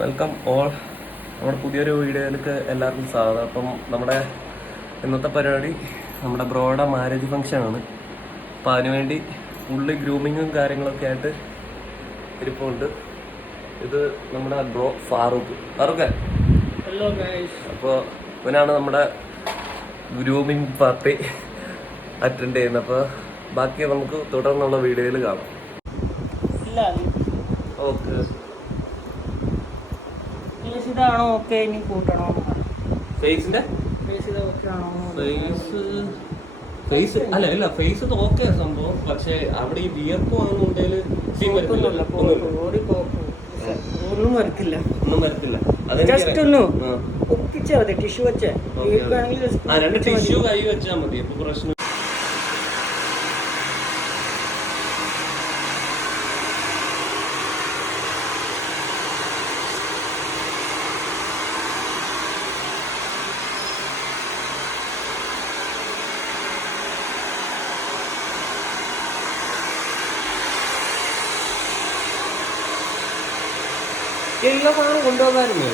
Welcome all നമ്മുടെ പുതിയൊരു വീഡിയോയിലേക്ക് എല്ലാവർക്കും സ്വാഗതം. അപ്പം നമ്മുടെ ഇന്നത്തെ പരിപാടി നമ്മുടെ ബ്രോയുടെ മാരേജ് ഫംഗ്ഷനാണ് അപ്പം അതിനുവേണ്ടി ഫുള്ളി ഗ്രൂമിങ്ങും കാര്യങ്ങളൊക്കെ ആയിട്ട് ഇരിപ്പുണ്ട്. ഇത് നമ്മുടെ ബ്രോ ഫാറൂഖ്. ഫാറൂഖ് അപ്പോൾ ഇവനാണ് നമ്മുടെ ഗ്രൂമിങ് പാർട്ടി അറ്റൻഡ് ചെയ്യുന്നത്. അപ്പോൾ ബാക്കി നമുക്ക് തുടർന്നുള്ള വീഡിയോയിൽ കാണാം. ഓക്കെ ഇതാണോ ഓക്കെ ഇനി കൂട്ടണോ? ഫേസിന്റെ ഫേസ് ഇത് ഓക്കെ ആണോ? ഫേസ് ഫേസ് അല്ല ഇല്ല ഫേസ് ഓക്കെ സംഭവം. പക്ഷെ അവിടെ ഈ വിയർപ്പ് വന്നുകൊണ്ടേൽ സീൻ വരത്തില്ല. ഒന്നും വരത്തില്ല. ഒന്നും വരത്തില്ല. ജസ്റ്റ് ഒന്ന് ആ. ഒപ്പിച്ചാൽ മതി ടിഷ്യൂ വെച്ചേ. ആ രണ്ട് ടിഷ്യൂ കൈ വെച്ചാൽ മതി. അപ്പൊ പ്രശ്നം എല്ലാ സാധനം കൊണ്ടുവന്നായിരുന്നു?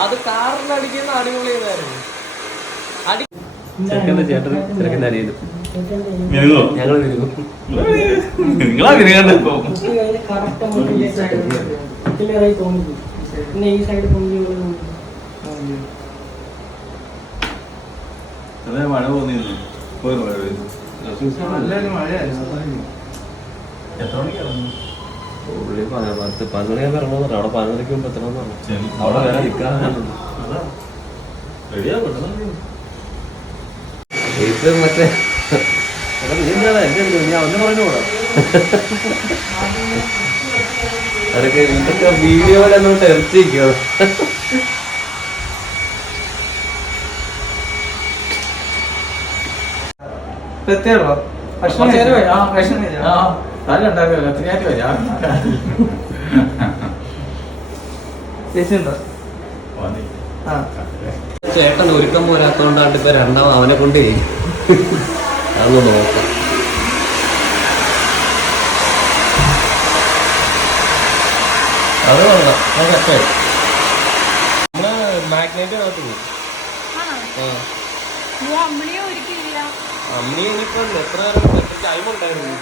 അത് കാറിൽ അടിക്കുന്ന അടിപൊളി ചെയ്തായിരുന്നു അടി ചെറുക്കന്റെ ചേട്ടൻ ചെറുക്കന്റെ അനിയനും? ഞങ്ങൾ നിങ്ങളാ വിനയാണ്ട് അതെ മഴ പോകുന്നില്ലേ പോയി മഴ പെയ്തു. എത്ര മണിക്കായിരുന്നു പുള്ളി പത്ത് പതിനൊന്ന് ഞാൻ പറഞ്ഞു പറഞ്ഞു അവിടെ പതിനൊന്നരയ്ക്ക് മുമ്പ് എത്തണം പറഞ്ഞു. അവിടെ വേറെ നിൽക്കാൻ ഇത് മറ്റേ അതൊക്കെ ഇതൊക്കെ വീഡിയോയിലൊന്നും ഭക്ഷണം ആ, ഭക്ഷണം. ആ, വരാം. ചേട്ടൻ ഒരുക്കം പോരാത്തോണ്ടാണ്ട് ഇപ്പൊ രണ്ടാം അവനെ കൊണ്ട് അതൊന്ന് നോക്കാം. അത് വേണ്ട അത് കറക്റ്റായി നമ്മൾ മാഗ്നേറ്റ് അകത്ത് പോകും ഇനിയിപ്പോ എത്ര ടൈം ഉണ്ടായിരുന്നു?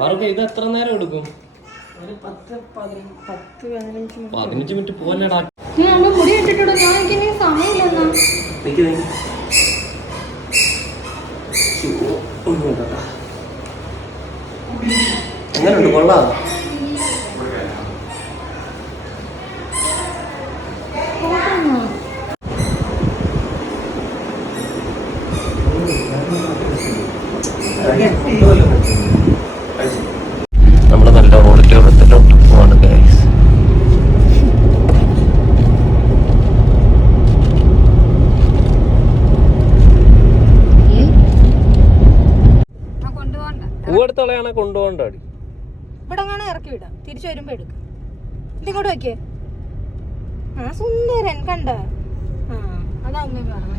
പറക്കെ ഇത് എത്ര നേരം എടുക്കും? പതിനഞ്ച് മിനിറ്റ്. അന്ന് മുടി ഇട്ടിട്ടുണ്ടോ ഞാൻ എനിക്ക് സമയമില്ലെന്നാ നിക്ക് നിക്ക്. എങ്ങനെയുണ്ട്? കൊള്ളാം നമ്മുടെ നല്ല ഓഡിറ്റോറിയത്തിലോട്ട് പോവാണ് ഗൈസ് ആ കൊണ്ടുപോകണ്ട പൂവെടുത്തോളയാണെ കൊണ്ടുപോകണ്ടാടി. ഇവിടെ അങ്ങനെ ഇറക്കി വിടാം. തിരിച്ചു വരുമ്പോ എടുക്കാം. ഇതിങ്ങോട്ട് വെക്കേ ആ സുന്ദരൻ കണ്ട. ആ അതാ ഉമ്മ പറഞ്ഞത്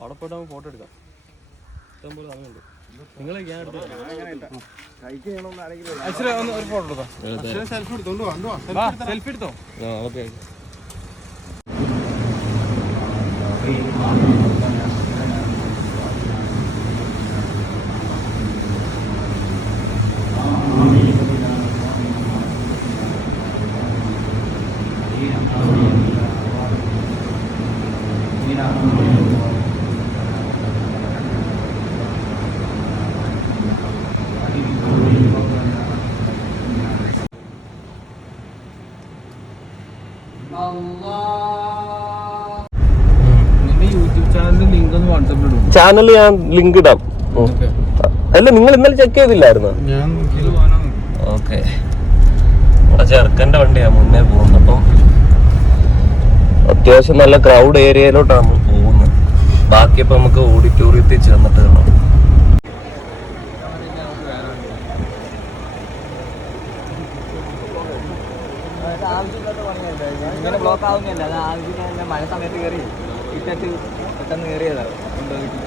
അവിടെ പോയിട്ട് നമുക്ക് ഫോട്ടോ എടുക്കാം. ഇഷ്ടം പോലെ സമയമുണ്ട് നിങ്ങളെ ഞാൻ സെൽഫി എടുത്തോ? സെൽഫി എടുത്തോ? ഓക്കെ ഒന്ന് വാട്സാപ്പിൽ ഇടും ചാനൽ ഞാൻ ലിങ്ക് ഇടാം. അല്ല നിങ്ങൾ ഇന്നലെ ചെക്ക് ചെയ്തില്ലായിരുന്നു? ഞാൻ ഓക്കെ ചെറുക്കന്റെ ചെറുക്കന്റെ വണ്ടിയാണ് മുന്നേ പോകുന്നപ്പോ അപ്പം അത്യാവശ്യം നല്ല ക്രൗഡ് ഏരിയയിലോട്ടാണ് നമ്മൾ പോകുന്നത്. ബാക്കി ഇപ്പം നമുക്ക് ഓഡിറ്റോറിയത്തിൽ ചെന്നിട്ട് കാണാം. ഇങ്ങനെ ബ്ലോക്ക് ആവുന്നില്ല. അത് ആവശ്യമില്ല മഴ സമയത്ത് കയറി ഇട്ടിട്ട് പെട്ടെന്ന് കയറിയതാണ് എന്തോ വീട്ടിൽ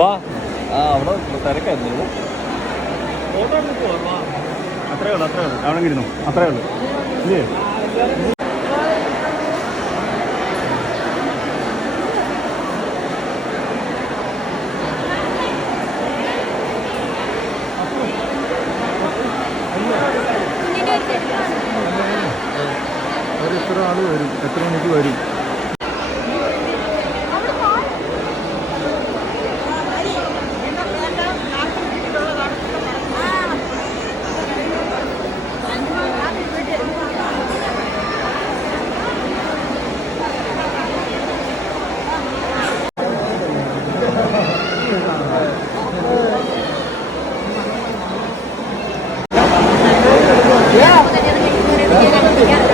വാ. ആ അവിടെ തിരക്കായിരുന്നു അത്രേ ഉള്ളൂ അത്രേ ഉള്ളൂ. അവിടെ ഇരുന്നു? അത്രേ ഉള്ളൂ. ഇല്ലേ? അവർ എത്ര ആൾ വരും. എത്ര മണിക്ക് വരും?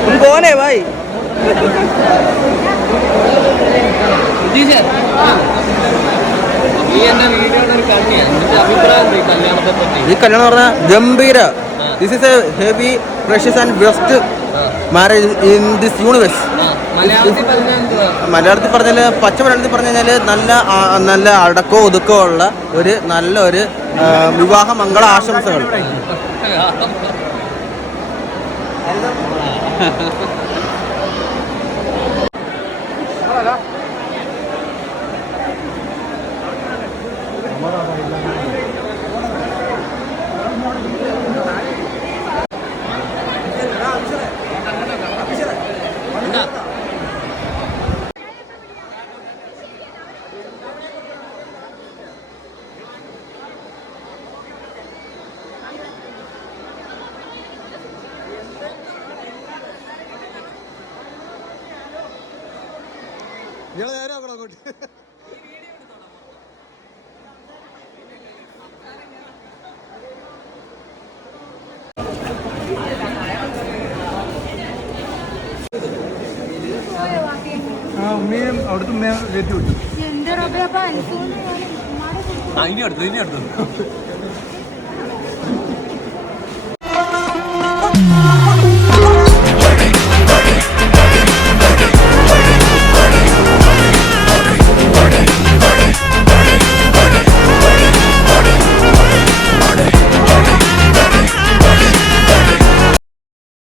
കോനെ कौन है भाई? जी सर। ഈ കല്യാണം പറഞ്ഞ ഗംഭീര this is a heavy precious and best marriage in this universe മലയാളത്തിൽ പറഞ്ഞാൽ പച്ച മലയാളത്തിൽ പറഞ്ഞു കഴിഞ്ഞാൽ നല്ല നല്ല അടക്കോ ഒതുക്കോ ഉള്ള ഒരു നല്ല ഒരു വിവാഹ മംഗള ആശംസകൾ. 来来来。ആ ഉമ്മയും അവിടുത്തെ ഉമ്മയും കയറ്റി വിട്ടു എന്തൊരു ആ ഇനി അടുത്തത് ഇനി അടുത്തത്.